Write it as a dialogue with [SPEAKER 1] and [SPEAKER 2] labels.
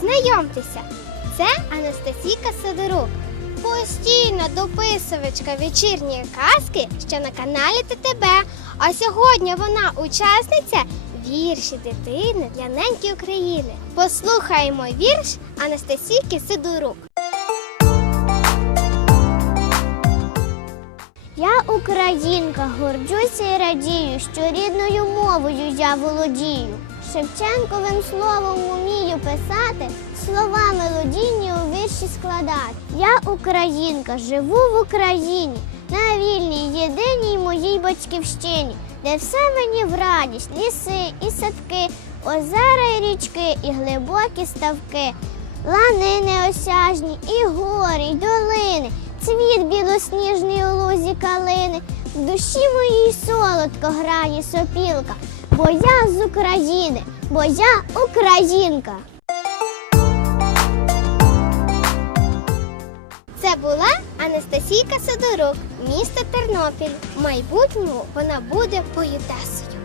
[SPEAKER 1] Знайомтеся, це Анастасійка Сидорук, постійна дописувачка вечірньої казки, що на каналі ТТБ. А сьогодні вона учасниця вірші дитини для неньки України. Послухаємо вірш Анастасійки Сидорук.
[SPEAKER 2] Я українка, горджуся і радію, що рідною мовою я володію. Шевченковим словом умію писати, слова мелодійні у вірші складати. Я українка, живу в Україні, на вільній, єдиній моїй батьківщині, де все мені в радість, ліси і садки, озера і річки, і глибокі ставки, лани неосяжні, і гори, й долини, цвіт білосніжний у лузі калини. В душі моїй солодко грає сопілка, бо я з України, бо я українка.
[SPEAKER 1] Це була Анастасійка Сидорук, місто Тернопіль. В майбутньому вона буде поетесою.